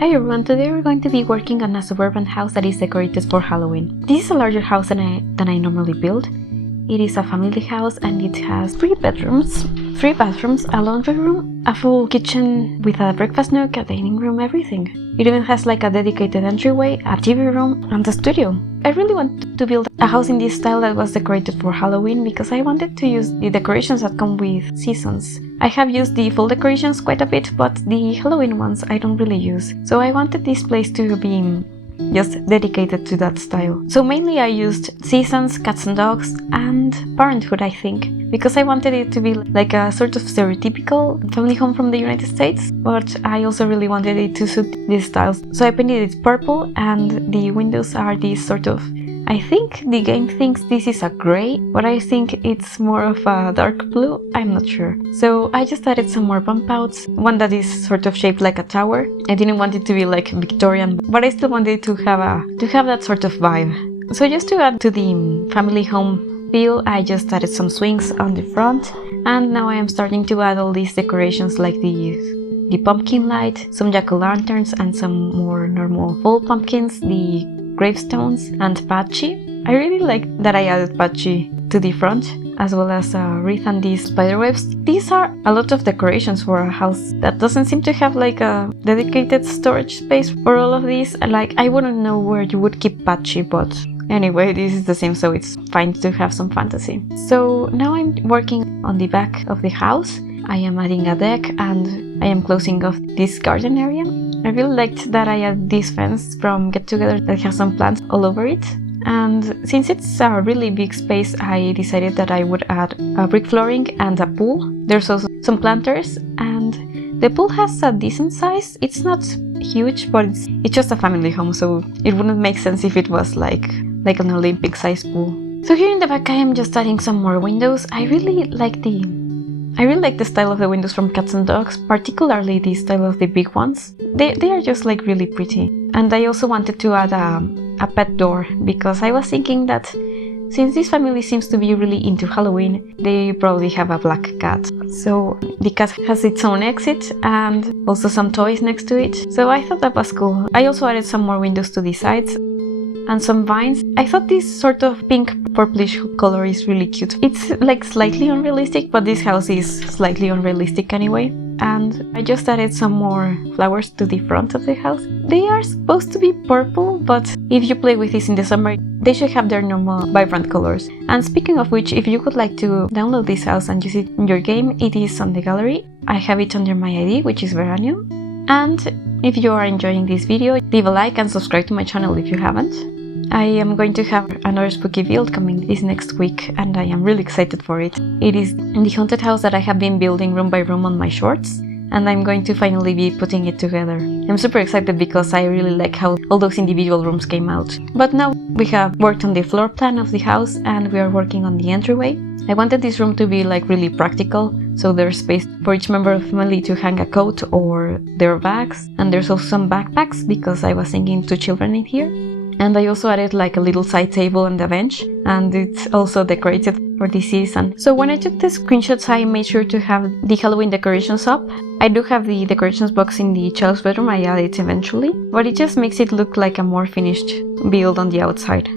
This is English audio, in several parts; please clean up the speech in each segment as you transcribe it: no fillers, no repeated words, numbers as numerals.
Hi everyone, today we're going to be working on a suburban house that is decorated for Halloween. This is a larger house than I normally build. It is a family house and it has 3 bathrooms, a laundry room, a full kitchen with a breakfast nook, a dining room, everything. It even has like a dedicated entryway, a TV room, and a studio. I really wanted to build a house in this style that was decorated for Halloween because I wanted to use the decorations that come with seasons. I have used the fall decorations quite a bit, but the Halloween ones I don't really use. So I wanted this place to be just dedicated to that style. So mainly I used seasons, cats and dogs, and parenthood, I think, because I wanted it to be like a sort of stereotypical family home from the United States, but I also really wanted it to suit these styles. So I painted it purple, and the windows are these sort of, I think the game thinks this is a gray, but I think it's more of a dark blue, I'm not sure. So I just added some more bump outs, one that is sort of shaped like a tower. I didn't want it to be like Victorian, but I still wanted to have that sort of vibe. So just to add to the family home feel, I just added some swings on the front, and now I am starting to add all these decorations like the pumpkin light, some jack-o'-lanterns, and some more normal fall pumpkins, the gravestones, and patchy. I really like that I added patchy to the front, as well as a wreath and these spiderwebs. These are a lot of decorations for a house that doesn't seem to have like a dedicated storage space for all of these. Like, I wouldn't know where you would keep patchy, but anyway, this is the same, so it's fine to have some fantasy. So now I'm working on the back of the house. I am adding a deck and I am closing off this garden area. I really liked that I added this fence from Get Together that has some plants all over it. And since it's a really big space, I decided that I would add a brick flooring and a pool. There's also some planters, and the pool has a decent size. It's not huge, but it's just a family home, so it wouldn't make sense if it was like an Olympic size pool. So here in the back I am just adding some more windows. I really like the style of the windows from Cats and Dogs, particularly the style of the big ones. They are just like really pretty. And I also wanted to add a pet door, because I was thinking that since this family seems to be really into Halloween, they probably have a black cat. So the cat has its own exit and also some toys next to it. So I thought that was cool. I also added some more windows to the sides and some vines. I thought this sort of pink purplish color is really cute. It's like slightly unrealistic, but this house is slightly unrealistic anyway. And I just added some more flowers to the front of the house. They are supposed to be purple, but if you play with this in the summer, they should have their normal vibrant colors. And speaking of which, if you would like to download this house and use it in your game, it is on the gallery. I have it under my ID, which is Veranium. And if you are enjoying this video, leave a like and subscribe to my channel if you haven't. I am going to have another spooky build coming this next week, and I am really excited for it. It is the haunted house that I have been building room by room on my shorts, and I'm going to finally be putting it together. I'm super excited because I really like how all those individual rooms came out. But now we have worked on the floor plan of the house and we are working on the entryway. I wanted this room to be like really practical, so there's space for each member of the family to hang a coat or their bags, and there's also some backpacks because I was thinking 2 children in here. And I also added like a little side table and a bench, and it's also decorated for this season. So when I took the screenshots, I made sure to have the Halloween decorations up. I do have the decorations box in the child's bedroom, I added it eventually, but it just makes it look like a more finished build on the outside.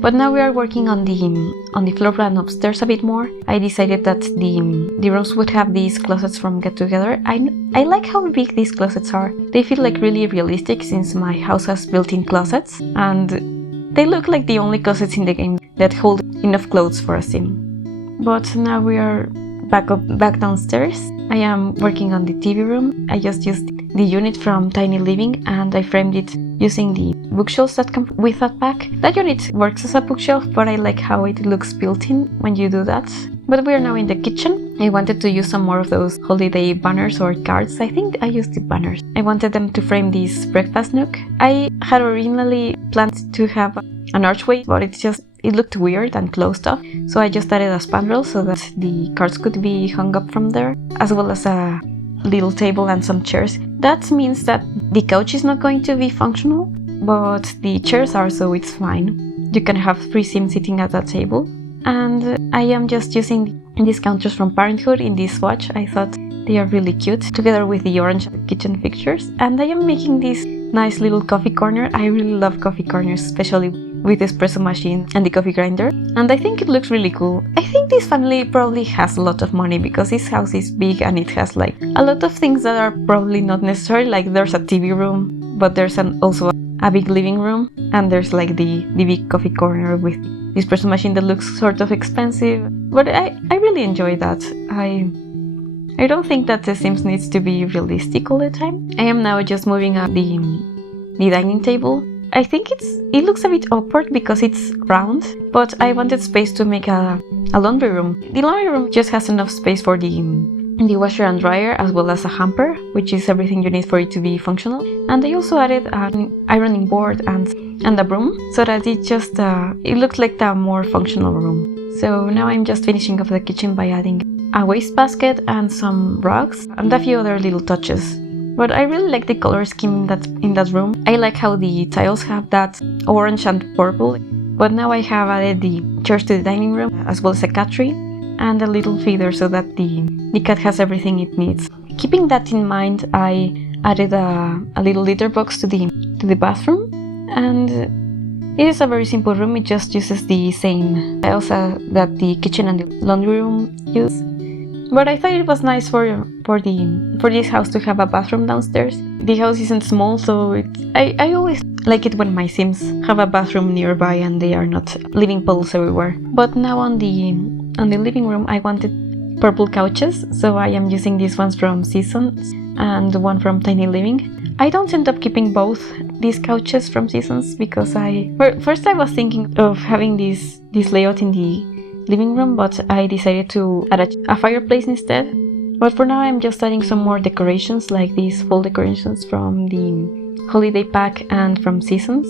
But now we are working on the floor plan upstairs a bit more. I decided that the rooms would have these closets from Get Together. I like how big these closets are. They feel like really realistic since my house has built-in closets, and they look like the only closets in the game that hold enough clothes for a sim. But now we are back downstairs. I am working on the TV room. I just used the unit from Tiny Living and I framed it using the bookshelves that come with that pack. That unit works as a bookshelf, but I like how it looks built-in when you do that. But we are now in the kitchen. I wanted to use some more of those holiday banners or cards. I think I used the banners. I wanted them to frame this breakfast nook. I had originally planned to have an archway, but it looked weird and closed off, so I just added a spandrel so that the cards could be hung up from there, as well as a little table and some chairs. That means that the couch is not going to be functional, but the chairs are, so it's fine. You can have 3 sims sitting at that table. And I am just using these counters from Parenthood in this swatch. I thought they are really cute, together with the orange kitchen fixtures. And I am making these nice little coffee corner. I really love coffee corners, especially with the espresso machine and the coffee grinder, and I think it looks really cool. I think this family probably has a lot of money because this house is big and it has like a lot of things that are probably not necessary, like there's a TV room, but there's also a big living room, and there's like the big coffee corner with this espresso machine that looks sort of expensive, but I really enjoy that. I don't think that The Sims needs to be realistic all the time. I am now just moving up the dining table. I think it looks a bit awkward because it's round, but I wanted space to make a laundry room. The laundry room just has enough space for the washer and dryer, as well as a hamper, which is everything you need for it to be functional. And I also added an ironing board and a broom, so that it looks like a more functional room. So now I'm just finishing off the kitchen by adding a wastebasket and some rugs and a few other little touches. But I really like the color scheme in that room. I like how the tiles have that orange and purple. But now I have added the chairs to the dining room, as well as a cat tree and a little feeder so that the cat has everything it needs. Keeping that in mind, I added a little litter box to the bathroom, and it is a very simple room. It just uses the same tiles that the kitchen and the laundry room use. But I thought it was nice for this house to have a bathroom downstairs. The house isn't small, so I always like it when my Sims have a bathroom nearby and they are not leaving puddles everywhere. But now on the living room, I wanted purple couches, so I am using these ones from Seasons and one from Tiny Living. I don't end up keeping both these couches from Seasons because first I was thinking of having this layout in the living room, but I decided to add a fireplace instead. But for now I'm just adding some more decorations, like these full decorations from the holiday pack and from Seasons,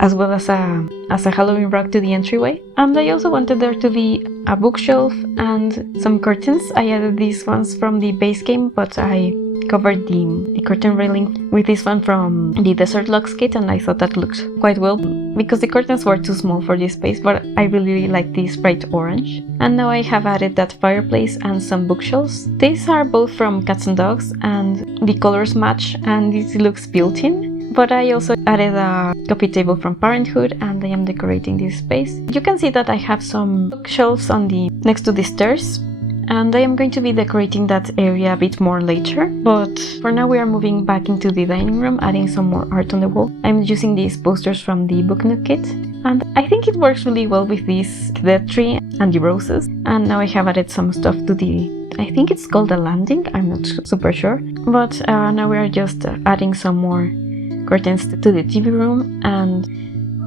as well as a Halloween rug to the entryway. And I also wanted there to be a bookshelf and some curtains. I added these ones from the base game, but I covered the curtain railing with this one from the Desert Lux kit, and I thought that looked quite well because the curtains were too small for this space, but I really like this bright orange. And now I have added that fireplace and some bookshelves. These are both from Cats and Dogs, and the colors match and it looks built-in. But I also added a coffee table from Parenthood, and I am decorating this space. You can see that I have some bookshelves next to the stairs, and I am going to be decorating that area a bit more later. But for now we are moving back into the dining room, adding some more art on the wall. I'm using these posters from the Book Nook kit, and I think it works really well with this death tree and the roses. And now I have added some stuff to I think it's called a landing, I'm not super sure. But now we are just adding some more curtains to the TV room and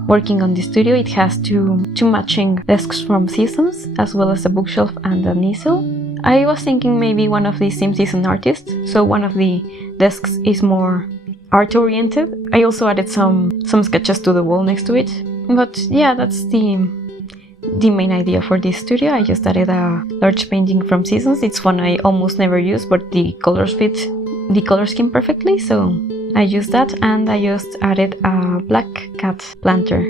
working on the studio. It has two matching desks from Seasons, as well as a bookshelf and an easel. I was thinking maybe one of these Sims is an artist, so one of the desks is more art-oriented. I also added some sketches to the wall next to it. But yeah, that's the main idea for this studio. I just added a large painting from Seasons. It's one I almost never use, but the colors fit the color scheme perfectly, so I used that, and I just added a black cat planter.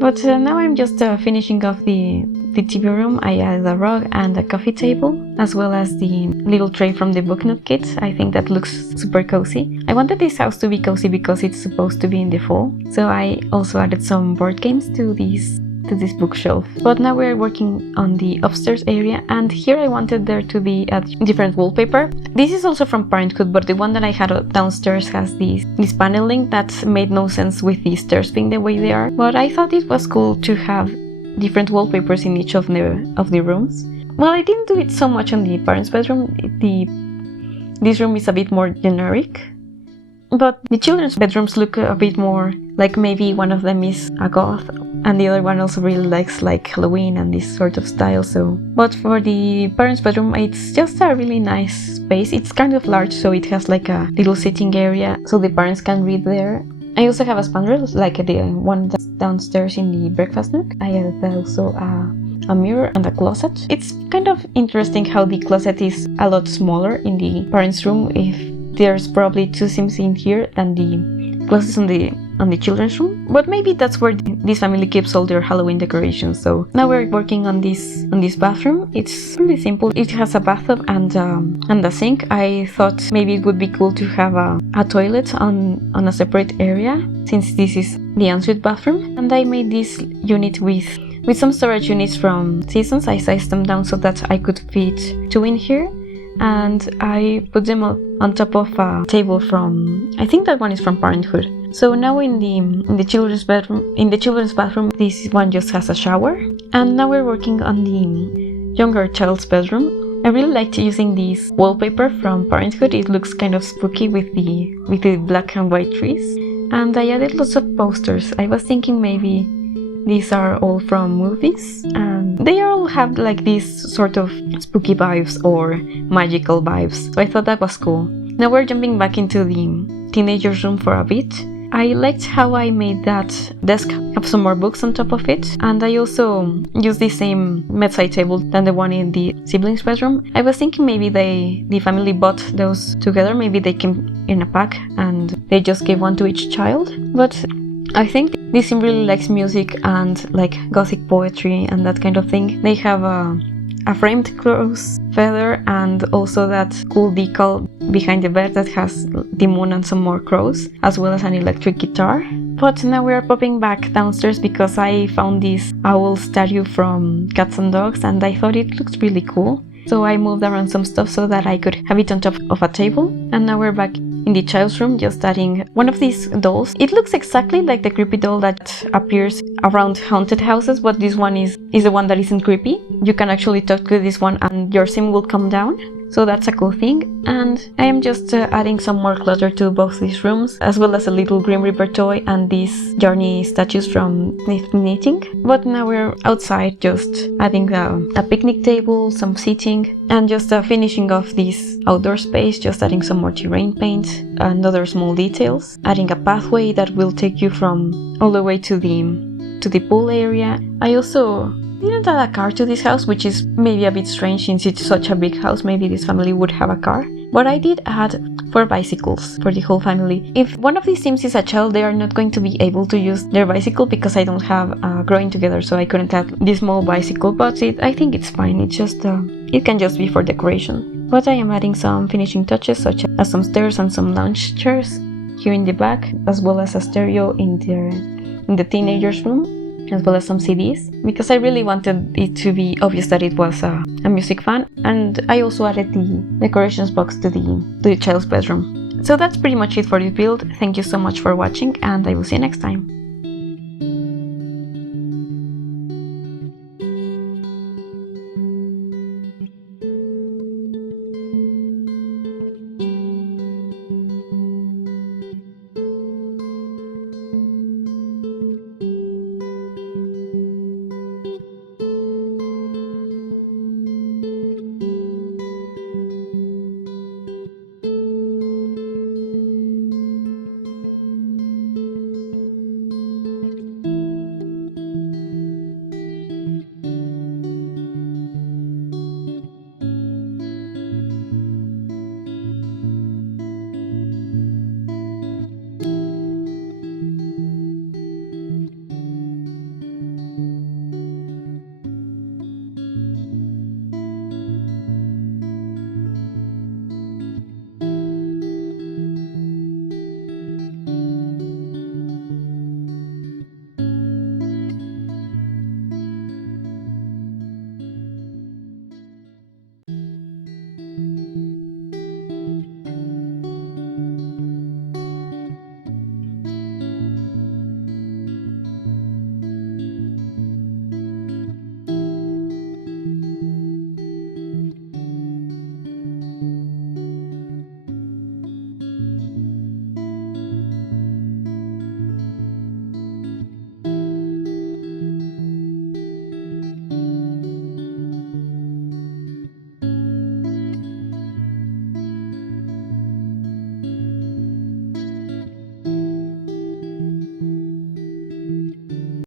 But now I'm just finishing off the TV room. I added a rug and a coffee table, as well as the little tray from the Book Nook kit. I think that looks super cozy. I wanted this house to be cozy because it's supposed to be in the fall, so I also added some board games to this bookshelf. But now we're working on the upstairs area, and here I wanted there to be a different wallpaper. This is also from Parenthood, but the one that I had downstairs has this paneling that made no sense with the stairs being the way they are. But I thought it was cool to have different wallpapers in each of the rooms. Well, I didn't do it so much on the parents' bedroom. This room is a bit more generic, but the children's bedrooms look a bit more like maybe one of them is a goth, and the other one also really likes like Halloween and this sort of style. So, but for the parents' bedroom, it's just a really nice space. It's kind of large, so it has like a little sitting area, so the parents can read there. I also have a spandrel, like the one that's downstairs in the breakfast nook. I have also a mirror and a closet. It's kind of interesting how the closet is a lot smaller in the parents' room. If there's probably two Sims in here than the closet the children's room, but maybe that's where this family keeps all their Halloween decorations. So now we're working on this bathroom. It's really simple. It has a bathtub and a sink. I thought maybe it would be cool to have a toilet on a separate area, since this is the ensuite bathroom. And I made this unit with some storage units from Seasons. I sized them down so that I could fit 2 in here, and I put them on top of a table from, I think that one is from Parenthood. So now in the children's bathroom, this one just has a shower. And now we're working on the younger child's bedroom. I really liked using this wallpaper from Parenthood. It looks kind of spooky with the black and white trees. And I added lots of posters. I was thinking maybe these are all from movies, and they all have like these sort of spooky vibes or magical vibes. So I thought that was cool. Now we're jumping back into the teenager's room for a bit. I liked how I made that desk have some more books on top of it, and I also used the same bedside table than the one in the siblings' bedroom. I was thinking maybe the family bought those together, maybe they came in a pack and they just gave one to each child. But I think this sim really likes music and like gothic poetry and that kind of thing. They have a framed crow's feather and also that cool decal behind the bed that has the moon and some more crows, as well as an electric guitar. But now we are popping back downstairs because I found this owl statue from Cats and Dogs and I thought it looked really cool. So I moved around some stuff so that I could have it on top of a table. And now we're back in the child's room, just adding one of these dolls. It looks exactly like the creepy doll that appears around haunted houses, but this one is the one that isn't creepy. You can actually talk to this one and your sim will come down. So that's a cool thing. And I am just adding some more clutter to both these rooms, as well as a little Grim Reaper toy and these Journey statues from Knitting. But now we're outside, just adding a picnic table, some seating, and just finishing off this outdoor space, just adding some more terrain paint and other small details, adding a pathway that will take you from all the way to the pool area. I also didn't add a car to this house, which is maybe a bit strange since it's such a big house. Maybe this family would have a car. But I did add 4 bicycles for the whole family. If one of these sims is a child, they are not going to be able to use their bicycle because I don't have growing together, so I couldn't add this small bicycle. But I think it's fine. It's just it can just be for decoration. But I am adding some finishing touches, such as some stairs and some lounge chairs here in the back, as well as a stereo in the teenager's room, as well as some CDs, because I really wanted it to be obvious that it was a music fan. And I also added the decorations box to the child's bedroom. So that's pretty much it for this build. Thank you so much for watching, and I will see you next time.